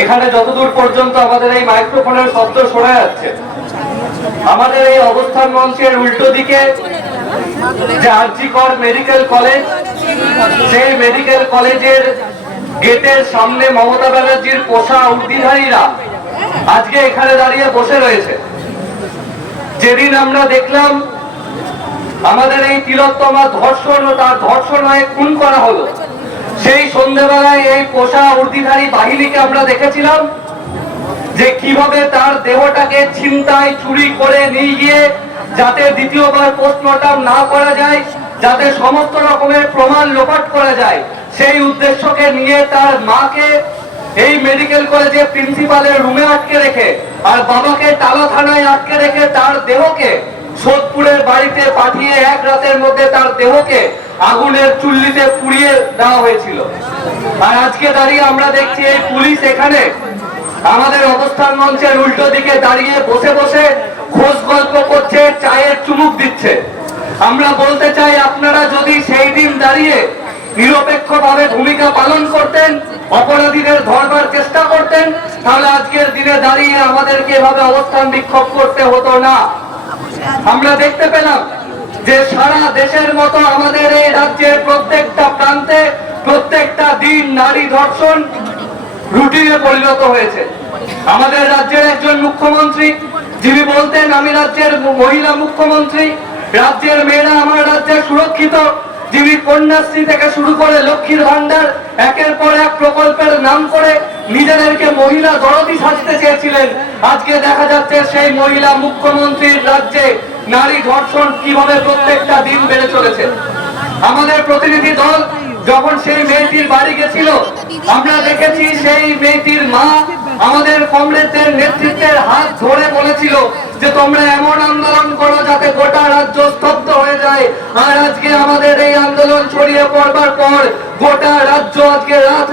এখানে যতদূর পর্যন্ত আমাদের এই মাইক্রোফোনের শব্দ শোনা যাচ্ছে, আমাদের এই অবস্থান মঞ্চের উল্টো দিকে যে আরজি কর মেডিকেল কলেজ, সেই মেডিকেল কলেজের গেটের সামনে মমতা ব্যানার্জির পোষা উর্দিধারীরা আজকে এখানে দাঁড়িয়ে বসে রয়েছে। যেদিন আমরা দেখলাম আমাদের এই তিলোত্তমা ধর্ষণ ও তার ধর্ষণ হয়ে খুন করা হলো, সেই সন্ধ্যেবেলায় এই পোষা উর্দিধারী বাহিনীকে আমরা দেখেছিলাম যে কিভাবে তার দেহটাকে ছিনতাই চুরি করে নিয়ে গিয়ে যাতে দ্বিতীয়বার পোস্টমর্টম না করা যায়, যাতে সমস্ত রকমের প্রমাণ লোপাট করা যায়, সেই উদ্দেশ্যকে নিয়ে তার মাকে এই মেডিকেল কলেজে প্রিন্সিপালের রুমে আটকে রেখে আর বাবাকে টালা থানায় আটকে রেখে তার দেহকে সোদপুরের বাড়িতে পাঠিয়ে এক রাতের মধ্যে তার দেহকে আগুনের চুল্লিতে পুড়িয়ে দেওয়া হয়েছিল। আর আজকে দাঁড়িয়ে আমরা দেখছি এই পুলিশ এখানে আমাদের অবস্থান মঞ্চের উল্টো দিকে দাঁড়িয়ে বসে বসে খোঁজ গল্প করছে, চায়ের চুমুক দিচ্ছে। আমরা বলতে চাই, আপনারা যদি সেই দিন দাঁড়িয়ে নিরপেক্ষভাবে ভূমিকা পালন করতেন, অপরাধীদের ধরবার চেষ্টা করতেন, তাহলে আজকের দিনে দাঁড়িয়ে আমাদেরকে এভাবে অবস্থান বিক্ষোভ করতে হতো না। আমরা দেখতে পেলাম যে সারা দেশের মতো আমাদের এই রাজ্যের প্রত্যেকটা প্রান্তে প্রত্যেকটা দিন নারী ধর্ষণ রুটিনে পরিণত হয়েছে। আমাদের রাজ্যের একজন মুখ্যমন্ত্রী যিনি বলতেন, আমি রাজ্যের মহিলা মুখ্যমন্ত্রী, রাজ্যের মেয়েরা আমার রাজ্যে সুরক্ষিত, যিনি কন্যাশ্রী থেকে শুরু করে লক্ষ্মীর ভান্ডার একের পর এক প্রকল্পের নাম করে নিজেদেরকে মহিলা দরদি সাজতে চেয়েছিলেন, আজকে দেখা যাচ্ছে সেই মহিলা মুখ্যমন্ত্রীর রাজ্যে নারী ধর্ষণ কিভাবে প্রত্যেকটা দিন বেড়ে চলেছে। আমাদের প্রতিনিধি দল যখন সেই মেয়েটির বাড়ি গেছিল, আমরা দেখেছি সেই মেয়েটির মা আমাদের কমরেডদের নেতৃত্বের হাত ধরে বলেছিল যে তোমরা এমন আন্দোলন করো যাতে গোটা রাজ্য স্তব্ধ হয়ে যায়। আর আজকে আমাদের এই আন্দোলন ছড়িয়ে পড়বার পর গোটা রাজ্য আজকে রাত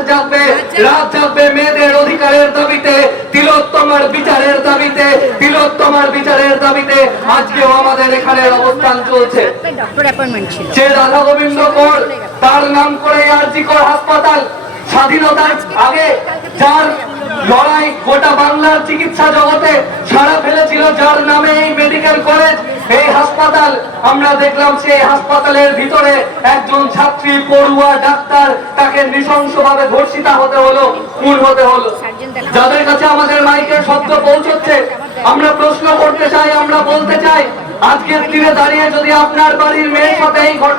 জাগবে মেয়েদের অধিকারের দাবিতে, তিলোত্তমার বিচারের দাবিতে, তিলোত্তমার বিচারের দাবিতে আজকেও আমাদের এখানে অবস্থান চলছে। যে রাধা গোবিন্দ কর, তার নাম করে আরজি কর হাসপাতাল স্বাধীনতার আগে যার লড়াই গোটা বাংলার চিকিৎসা জগতে সাড়া ফেলেছিল, যার নামে এই মেডিকেল কলেজ, এই হাসপাতাল, আমরা দেখলাম সেই হাসপাতালের ভিতরে একজন ছাত্রী, পড়ুয়া, ডাক্তার, তাকে নৃশংসভাবে ধর্ষিতা হতে হলো, খুন হতে হলো। যাদের কাছে আমাদের মাইকের শব্দ পৌঁছচ্ছে, আমরা প্রশ্ন করতে চাই, আমরা বলতে চাই, আজকের দিনে দাঁড়িয়ে যদি আপনার বাড়ির মেয়ের সাথে এই ঘটনা